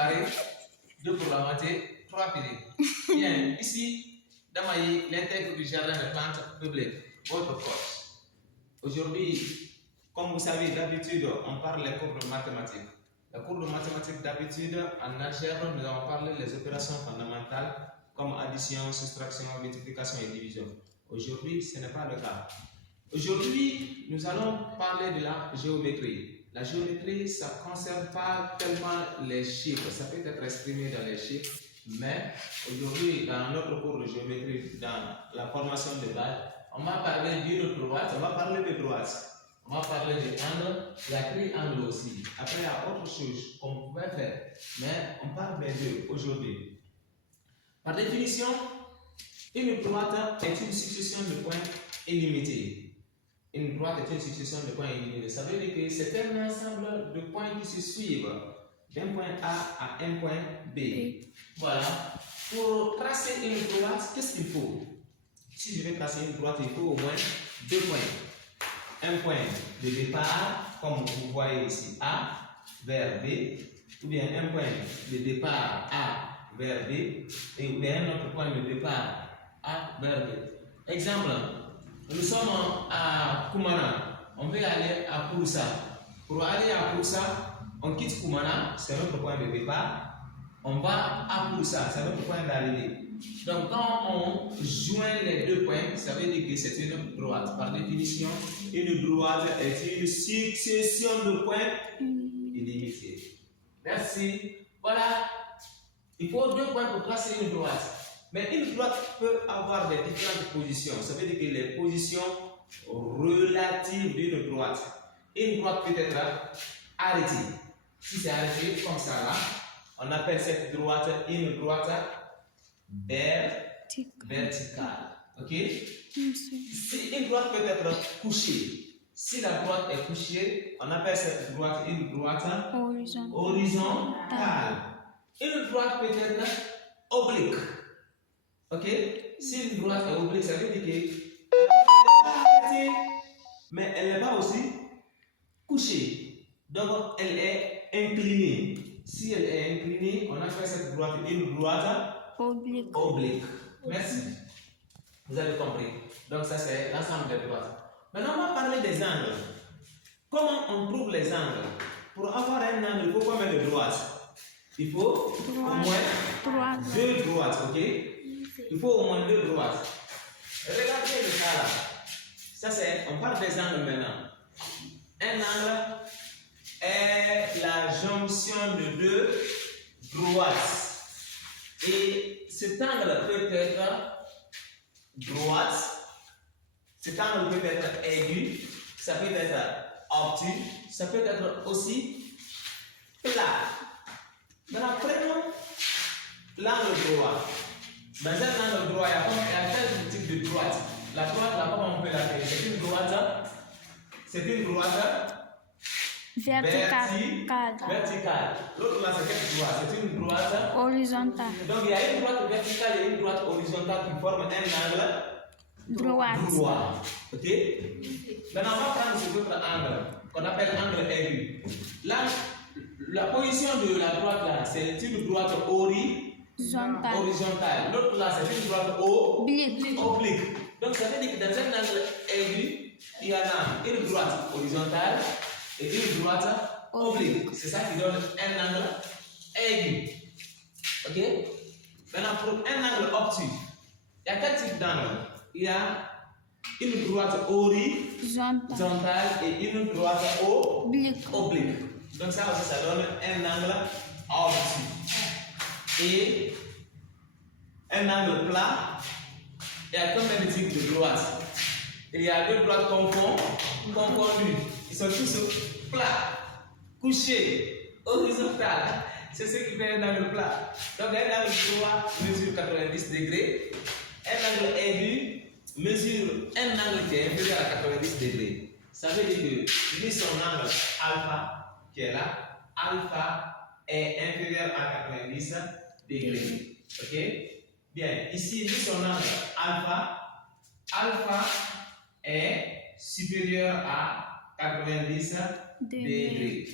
carré, 2 pour la moitié, 3 piliers. Bien, ici, dans l'intègre du jardin de plantes publiques, votre coach. Aujourd'hui, comme vous savez, d'habitude, on parle des cours de mathématiques. Les cours de mathématiques, d'habitude, en algèbre, nous avons parlé des opérations fondamentales comme addition, soustraction, multiplication et division. Aujourd'hui, ce n'est pas le cas. Aujourd'hui, nous allons parler de la géométrie. La géométrie, ça ne concerne pas tellement les chiffres. Ça peut être exprimé dans les chiffres, mais aujourd'hui, dans notre cours de géométrie, dans la formation de base, on va parler d'une droite, on va parler de droite. On va parler de angle, il y a triangle aussi. Après, il y a autre chose qu'on pouvait faire, mais on parle des deux aujourd'hui. Par définition, une droite est une succession de points illimités. Une droite est une succession de points illimités. Ça veut dire que c'est un ensemble de points qui se suivent d'un point A à un point B. Voilà. Pour tracer une droite, qu'est-ce qu'il faut? Si je vais tracer une droite, il faut au moins 2 points. Un point de départ, comme vous voyez ici, A vers B, ou bien un point de départ A vers B, et ou bien un autre point de départ A vers B. Exemple, nous sommes à Kumana, on veut aller à Kouroussa. Pour aller à Kouroussa, on quitte Kumana, c'est notre point de départ, on va à Kouroussa, c'est notre point d'arrivée. Donc quand on joint les 2 points, ça veut dire que c'est une droite. Par définition, une droite est une succession de points illimités. Merci. Voilà. Il faut 2 points pour tracer une droite. Mais une droite peut avoir des différentes positions. Ça veut dire que les positions relatives d'une droite. Une droite peut être arrêtée. Si c'est arrêté comme ça là, on appelle cette droite une droite verticale. Ok? Si une droite peut être couchée, si la droite est couchée, on appelle cette droite une droite horizontale. Une droite peut être oblique. Ok? Si une droite est oblique, ça veut dire qu'elle n'est pas arrêtée, mais elle n'est pas aussi couchée. Donc elle est inclinée. Si elle est inclinée, on appelle cette droite une droite oblique. Merci. Vous avez compris. Donc ça c'est l'ensemble des droites. Maintenant on va parler des angles. Comment on trouve les angles? Pour avoir un angle, il faut combien de droites? Il faut au moins 2 droites, ok? Il faut au moins 2 droites. Regardez le cas là. Ça c'est, on parle des angles maintenant. Un angle est la jonction de 2 droites. Et cet angle peut être droite, cet angle peut être aigu, ça peut être obtus, ça peut être aussi plat. Maintenant, prenons l'angle droit. Dans un angle droit, il y a quel type de droite? La droite, là, comment on peut l'appeler? C'est une droite verticale. L'autre là, c'est quelle droite? C'est une droite horizontale. Donc il y a une droite verticale et une droite horizontale qui forment un angle droit. Ok? Maintenant, on va prendre cet autre angle qu'on appelle angle aigu. Là, la position de la droite là, c'est une droite horizontale. L'autre là, c'est une droite oblique. Donc ça veut dire que dans un angle aigu, il y en a une droite horizontale et une droite oblique. C'est ça qui donne un angle aigu. Ok? Maintenant, pour un angle obtus, il y a quel type d'angle? Il y a une droite horizontale et une droite oblique. Donc ça aussi, ça donne un angle obtus. Et un angle plat, il y a combien de types de droites? Il y a 2 droites confondues. Ils sont tous plats, couchés, horizontales. C'est ce qui fait un angle plat. Donc un angle droit mesure 90 degrés. Un angle aigu mesure un angle qui est inférieur à 90 degrés. Ça veut dire que lui, son angle alpha qui est là, alpha est inférieur à 90 degrés. Ok? Bien, ici, lui, son angle alpha est supérieur à 90 degrés.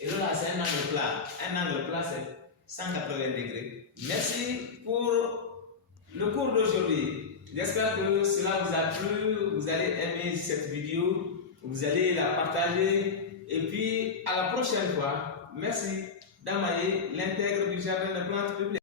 Et là, c'est un angle plat. Un angle plat, 180 degrés. Merci pour le cours d'aujourd'hui. J'espère que cela vous a plu. Vous allez aimer cette vidéo. Vous allez la partager. Et puis, à la prochaine fois. Merci d'amailler l'intègre du jardin de plantes publiques.